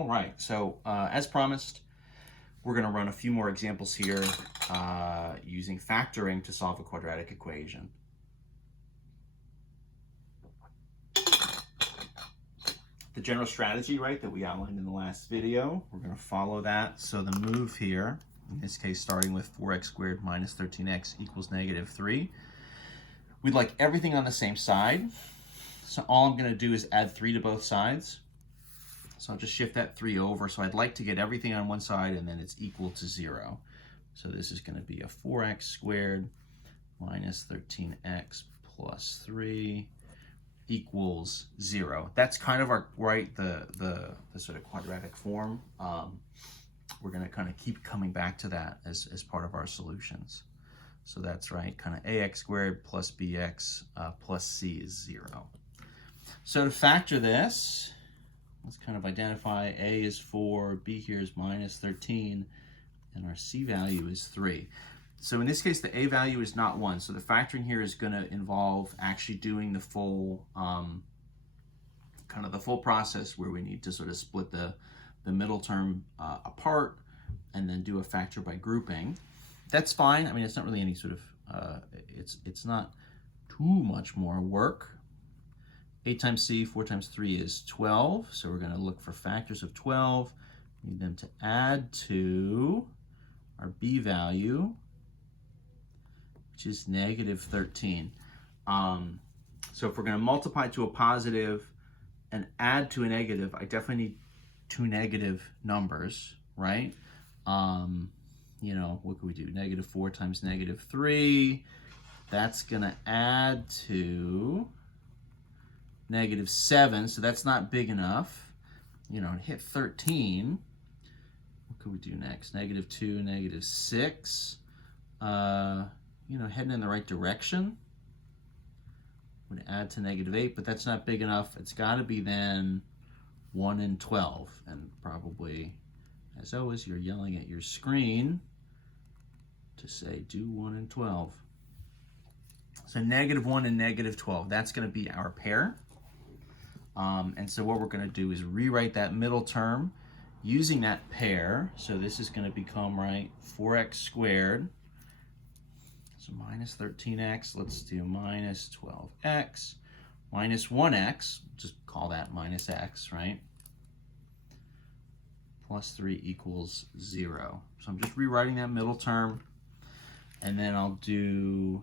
All right, so as promised, we're going to run a few more examples here using factoring to solve a quadratic equation. The general strategy, right, that we outlined in the last video, we're going to follow that. So the move here, in this case, starting with 4x squared minus 13x equals negative 3. We'd like everything on the same side. So all I'm going to do is add 3 to both sides. So I'll just shift that 3 over. So I'd like to get everything on one side and then it's equal to 0. So this is going to be a 4x squared minus 13x plus 3 equals 0. That's kind of our, right, the sort of quadratic form. We're going to kind of keep coming back to that as part of our solutions. So that's right, kind of ax squared plus bx plus c is 0. So to factor this, let's kind of identify a is 4, b here is minus 13, and our c value is 3. So in this case, the a value is not 1. So the factoring here is going to involve actually doing the full, kind of the full process where we need to sort of split the middle term apart and then do a factor by grouping. That's fine. I mean, it's not really any sort of, it's not too much more work. 8 times c, 4 times 3 is 12. So we're going to look for factors of 12. We need them to add to our b value, which is negative 13. So if we're going to multiply to a positive and add to a negative, I definitely need 2 negative numbers, right? You know, what could we do? Negative 4 times negative 3. That's going to add to negative 7, so that's not big enough. You know, to hit 13, what could we do next? Negative 2, negative 6. You know, heading in the right direction. Would add to negative 8, but that's not big enough. It's got to be then 1 and 12. And probably, as always, you're yelling at your screen to say do 1 and 12. So negative 1 and negative 12, that's going to be our pair. And so what we're going to do is rewrite that middle term using that pair. So this is going to become, right, 4x squared. So minus 13x, let's do minus 12x, minus 1x, just call that minus x, right? Plus 3 equals 0. So I'm just rewriting that middle term. And then I'll do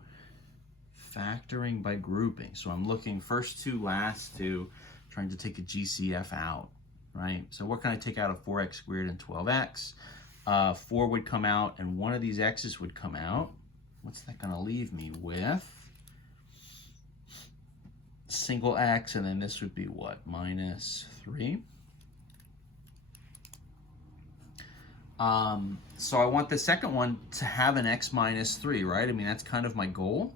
factoring by grouping. So I'm looking first to last to, trying to take a GCF out, right? So what can I take out of 4x squared and 12x? 4 would come out and one of these x's would come out. What's that going to leave me with? Single x, and then this would be what? Minus 3. So I want the second one to have an x minus 3, right? I mean, that's kind of my goal.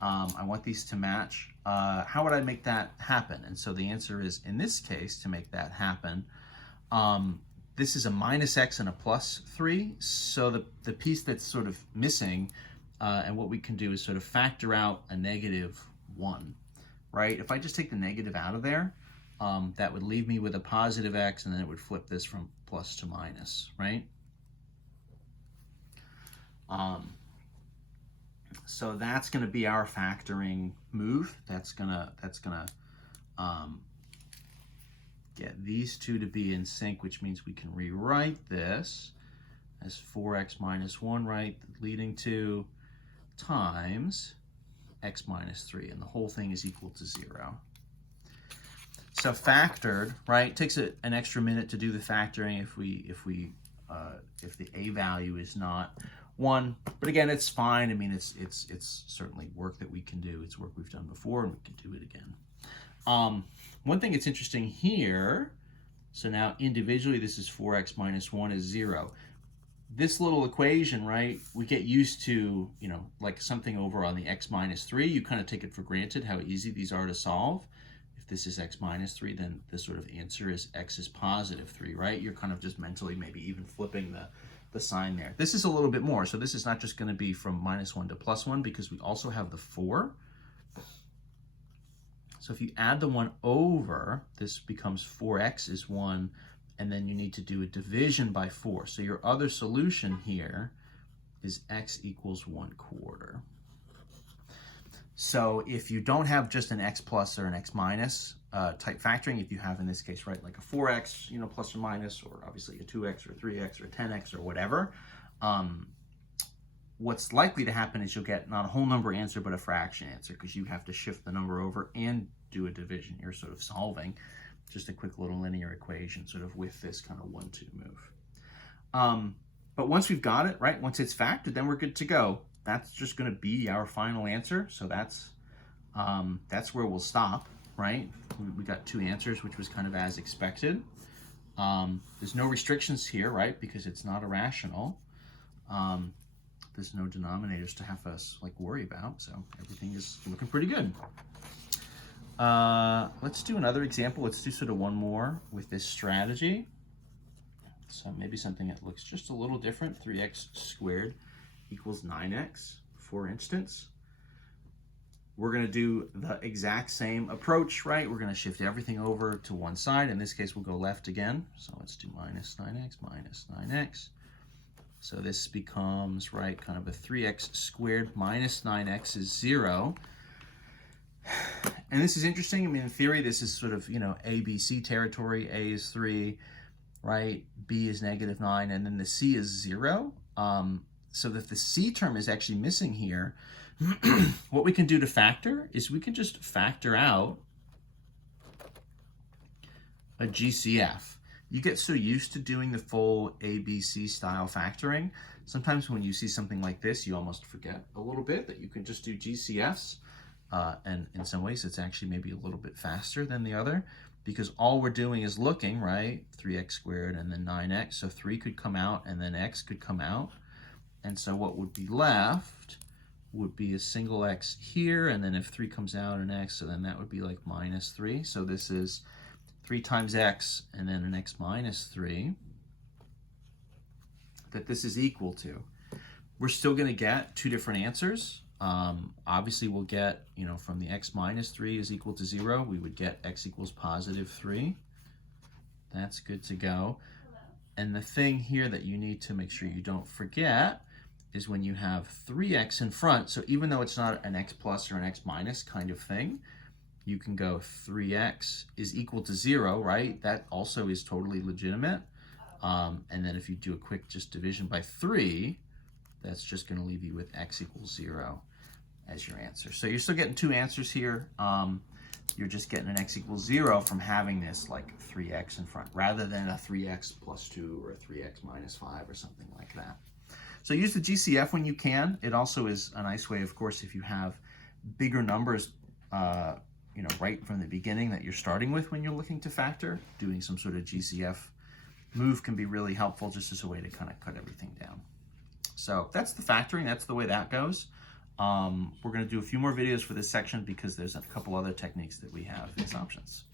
I want these to match. How would I make that happen? And so the answer is, in this case, to make that happen, this is a minus x and a plus 3. So the piece that's sort of missing, and what we can do is sort of factor out a negative 1, right? If I just take the negative out of there, that would leave me with a positive x, and then it would flip this from plus to minus, right? So that's going to be our factoring move. That's gonna get these two to be in sync, which means we can rewrite this as 4x minus 1, right, leading to times x minus 3, and the whole thing is equal to 0. So factored, right, takes an extra minute to do the factoring if the a value is not 1, but again, it's fine. I mean, it's certainly work that we can do. It's work we've done before, and we can do it again. One thing that's interesting here, so now individually, this is 4x minus 1 is 0. This little equation, right, we get used to, you know, like something over on the x minus 3. You kind of take it for granted how easy these are to solve. If this is x minus 3, then the sort of answer is x is positive 3, right? You're kind of just mentally maybe even flipping the sign there. This is a little bit more. So this is not just going to be from minus 1 to plus 1, because we also have the 4. So if you add the 1 over, this becomes 4x is 1, and then you need to do a division by 4. So your other solution here is x equals 1/4. So if you don't have just an x plus or an x minus type factoring, if you have in this case, right, like a 4x, you know, plus or minus, or obviously a 2x or 3x or 10x or whatever, what's likely to happen is you'll get not a whole number answer, but a fraction answer, because you have to shift the number over and do a division. You're sort of solving just a quick little linear equation sort of with this kind of 1-2 move. But once we've got it, right, once it's factored, then we're good to go. That's just going to be our final answer. So that's where we'll stop, right? We got 2 answers, which was kind of as expected. There's no restrictions here, right, because it's not irrational. There's no denominators to have us like worry about, so everything is looking pretty good. Let's do another example. Let's do sort of one more with this strategy. So maybe something that looks just a little different. 3x squared equals 9x, for instance. We're going to do the exact same approach, right? We're going to shift everything over to one side. In this case, we'll go left again. So let's do minus 9x minus 9x. So this becomes, right, kind of a 3x squared minus 9x is 0. And this is interesting. I mean, in theory, this is sort of, you know, A, B, C territory. A is 3, right? B is -9, and then the C is 0. So that the C term is actually missing here. What we can do to factor is we can just factor out a GCF. You get so used to doing the full ABC style factoring. Sometimes when you see something like this, you almost forget a little bit that you can just do GCFs. And in some ways, it's actually maybe a little bit faster than the other, because all we're doing is looking, right? 3x squared and then 9x. So 3 could come out and then x could come out. And so what would be left would be a single x here. And then if 3 comes out and x, so then that would be like -3. So this is 3 times x and then an x minus 3 that this is equal to. We're still going to get 2 different answers. Obviously, we'll get, you know, from the x minus 3 is equal to 0, we would get x equals +3. That's good to go. And the thing here that you need to make sure you don't forget is when you have 3x in front, so even though it's not an x plus or an x minus kind of thing, you can go 3x is equal to 0, right? That also is totally legitimate. And then if you do a quick just division by 3, that's just going to leave you with x equals 0 as your answer. So you're still getting 2 answers here. You're just getting an x equals 0 from having this like 3x in front, rather than a 3x plus 2 or a 3x minus 5 or something like that. So use the GCF when you can. It also is a nice way, of course, if you have bigger numbers, you know, right from the beginning that you're starting with when you're looking to factor, doing some sort of GCF move can be really helpful just as a way to kind of cut everything down. So that's the factoring. That's the way that goes. We're going to do a few more videos for this section because there's a couple other techniques that we have as options.